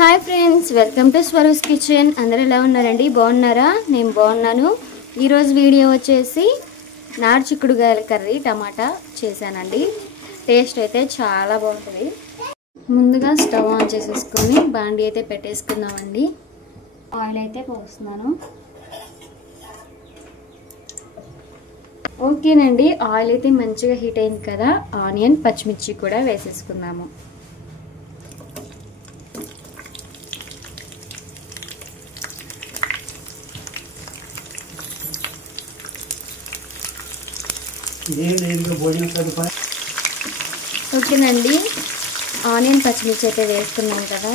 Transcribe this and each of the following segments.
Hi friends welcome to स्वरूस kitchen अंदर ఎలా ఉన్నారండి బాగున్నారా నేను బాగున్నాను ఈ రోజు వీడియో వచ్చేసి నార్ చిక్కుడుగాయల కర్రీ టమాటా చేశానండి టేస్ట్ అయితే చాలా బాగుంటుంది ముందుగా స్టవ్ ఆన్ చేసేసుకొని బాండి అయితే పెట్టేసుకుందామండి ఆయిల్ అయితే పోస్తున్నాను ఓకేనండి ఆయిల్ అయితే మంచిగా హీట్ అయింది కదా ఆనియన్ పచ్చిమిర్చి కూడా వేసేసుకుందాము ఓకేనండి ఆనియన్ పచ్చిమిర్చి అయితే వేసుకున్నాం కదా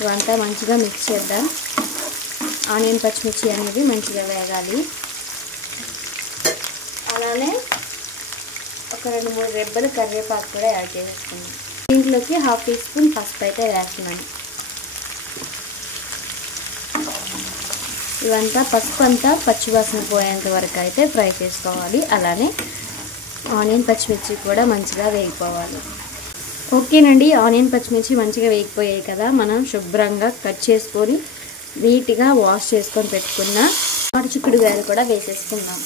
ఇవంతా మంచిగా మిక్స్ చేద్దాం ఆనియన్ పచ్చిమిర్చి అనేది మంచిగా వేగాలి అలానే ఒక 2-3 రెబ్బలు కరివేపాకు కూడా యాడ్ చేసేసుకున్నాం దీంట్లోకి 1/2 టీ స్పూన్ పసుపు అయితే వేస్తున్నాను ఇవంతా పసుపు అంతా పచ్చివాసన పోయేంత వరకు అయితే ఫ్రై చేసుకోవాలి అలానే ఆనియన్ పచ్చిమిర్చి కూడా మంచిగా వేగిపోవాలి ఓకేనండి ఆనియన్ పచ్చిమిర్చి మంచిగా వేగిపోయాయి కదా మనం శుభ్రంగా కట్ చేసుకొని నీట్గా వాష్ చేసుకొని పెట్టుకున్న నాటు చిక్కుడుగాయలు కూడా వేసేసుకుందాం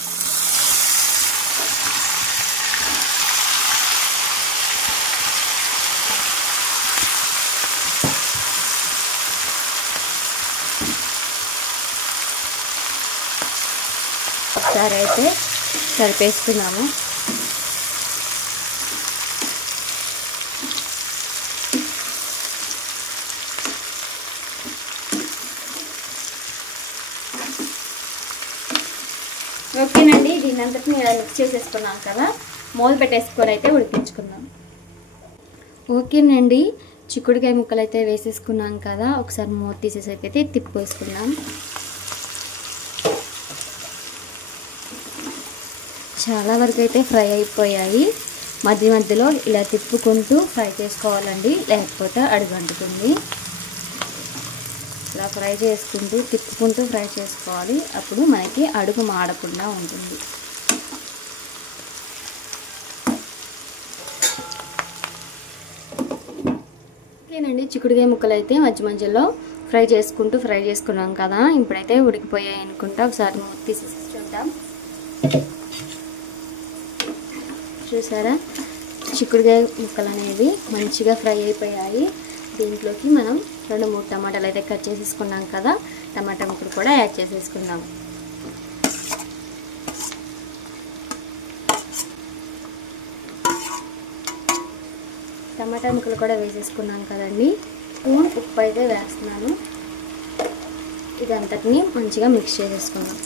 ఒకసారి అయితే కలిపేసుకున్నాము ఓకేనండి దీని అంతటిని ఇలా మిక్స్ చేసేసుకున్నాం కదా మూత పెట్టేసుకొని అయితే ఉడికించుకుందాం ఓకేనండి చిక్కుడుకాయ ముక్కలు అయితే వేసేసుకున్నాం కదా ఒకసారి మూత తీసేసి అయితే తిప్పేసుకుందాం చాలా వరకు అయితే ఫ్రై అయిపోయాయి మధ్య మధ్యలో ఇలా తిప్పుకుంటూ ఫ్రై చేసుకోవాలండి లేకపోతే అడుగంటుతుంది ఇలా ఫ్రై చేసుకుంటూ తిప్పుకుంటూ ఫ్రై చేసుకోవాలి అప్పుడు మనకి అడుగు మాడకుండా ఉంటుంది ఓకేనండి చిక్కుడుకాయ ముక్కలు అయితే మధ్య మధ్యలో ఫ్రై చేసుకున్నాం కదా ఇప్పుడైతే ఉడికిపోయాయి అనుకుంటా ఒకసారి మూత తీసేసి చూద్దాం చూసారా చిక్కుడుకాయ ముక్కలు అనేవి మంచిగా ఫ్రై అయిపోయాయి దీంట్లోకి మనం 2-3 టమాటాలు అయితే కట్ చేసేసుకున్నాం కదా టమాటా ముక్కలు కూడా యాడ్ చేసేసుకుందాం టమాటా ముక్కలు కూడా వేసేసుకున్నాం కదండి స్పూన్ ఉప్పు అయితే వేస్తున్నాను ఇదంతటిని మంచిగా మిక్స్ చేసేసుకుందాం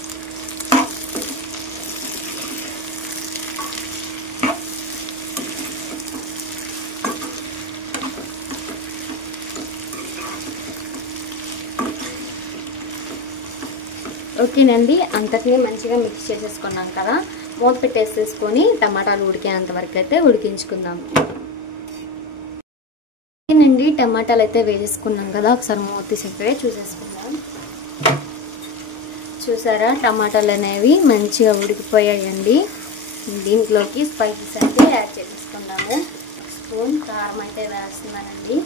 ఓకేనండి అంతటినీ మంచిగా మిక్స్ చేసేసుకున్నాం కదా మూత పెట్టేసేసుకొని టమాటాలు ఉడికేంత వరకు అయితే ఉడికించుకుందాం ఓకేనండి టమాటాలు అయితే వేసేసుకున్నాం కదా ఒకసారి మూత తీసేసి చూసేసుకుందాం చూసారా టమాటాలు అనేవి మంచిగా ఉడికిపోయాయండి దీంట్లోకి స్పైసెస్ అయితే యాడ్ చేసేసుకుందాము స్పూన్ కారం అయితే వేస్తున్నానండి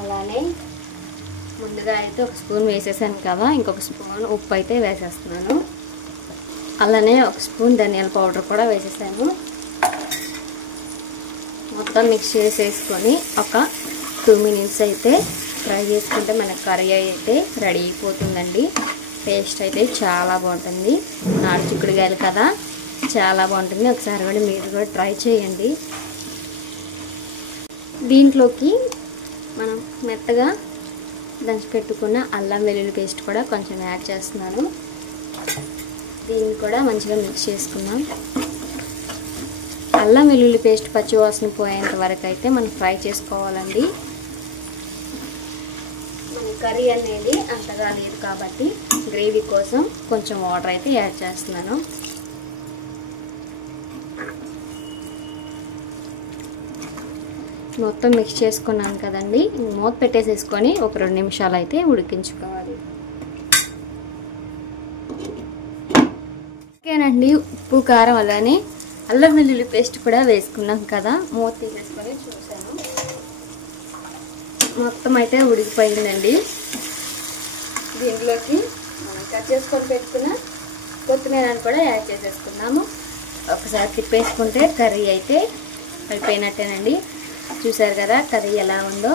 అలానే ముందుగా అయితే 1 స్పూన్ వేసేసాను కదా ఇంకొక స్పూన్ ఉప్పు అయితే వేసేస్తున్నాను అలానే 1 స్పూన్ ధనియాల పౌడర్ కూడా వేసేసాను మొత్తం మిక్స్ చేసేసుకొని ఒక 2 మినిట్స్ అయితే ఫ్రై చేసుకుంటే మన కర్రీ అయితే రెడీ అయిపోతుందండి టేస్ట్ అయితే చాలా బాగుంటుంది నాటు చిక్కుడుకాయలు కదా చాలా బాగుంటుంది ఒకసారి కూడా మీరు కూడా ట్రై చేయండి దీంట్లోకి మనం మెత్తగా దంచి పెట్టుకున్న అల్లం వెల్లుల్లి పేస్ట్ కూడా కొంచెం యాడ్ చేస్తున్నాను దీన్ని కూడా మంచిగా మిక్స్ చేసుకున్నాం అల్లం వెల్లుల్లి పేస్ట్ పచ్చి వాసన పోయేంత వరకు అయితే మనం ఫ్రై చేసుకోవాలండి మన కర్రీ అనేది అంతగా లేదు కాబట్టి గ్రేవీ కోసం కొంచెం వాటర్ అయితే యాడ్ చేస్తున్నాను మొత్తం మిక్స్ చేసుకున్నాను కదండి మూత పెట్టేసేసుకొని ఒక 2 నిమిషాలు అయితే ఉడికించుకోవాలి ఓకేనండి ఉప్పు కారం అలానే అల్లం వెల్లుల్లి పేస్ట్ కూడా వేసుకున్నాం కదా మూత తీసేసుకొని చూసాను మొత్తం అయితే ఉడికిపోయిందండి. దీంట్లోకి మనం కట్ చేసుకొని పెట్టుకున్న కొత్తిమీరని కూడా యాడ్ చేసేసుకున్నాము. ఒకసారి తిప్పేసుకుంటే కర్రీ అయితే అయిపోయినట్టేనండి. చూసారు కదా కర్రీ ఎలా ఉందో.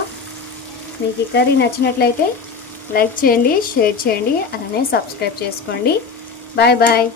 మీకు ఈ కర్రీ నచ్చినట్లయితే లైక్ చేయండి, షేర్ చేయండి, అలానే సబ్స్క్రైబ్ చేసుకోండి. Bye bye.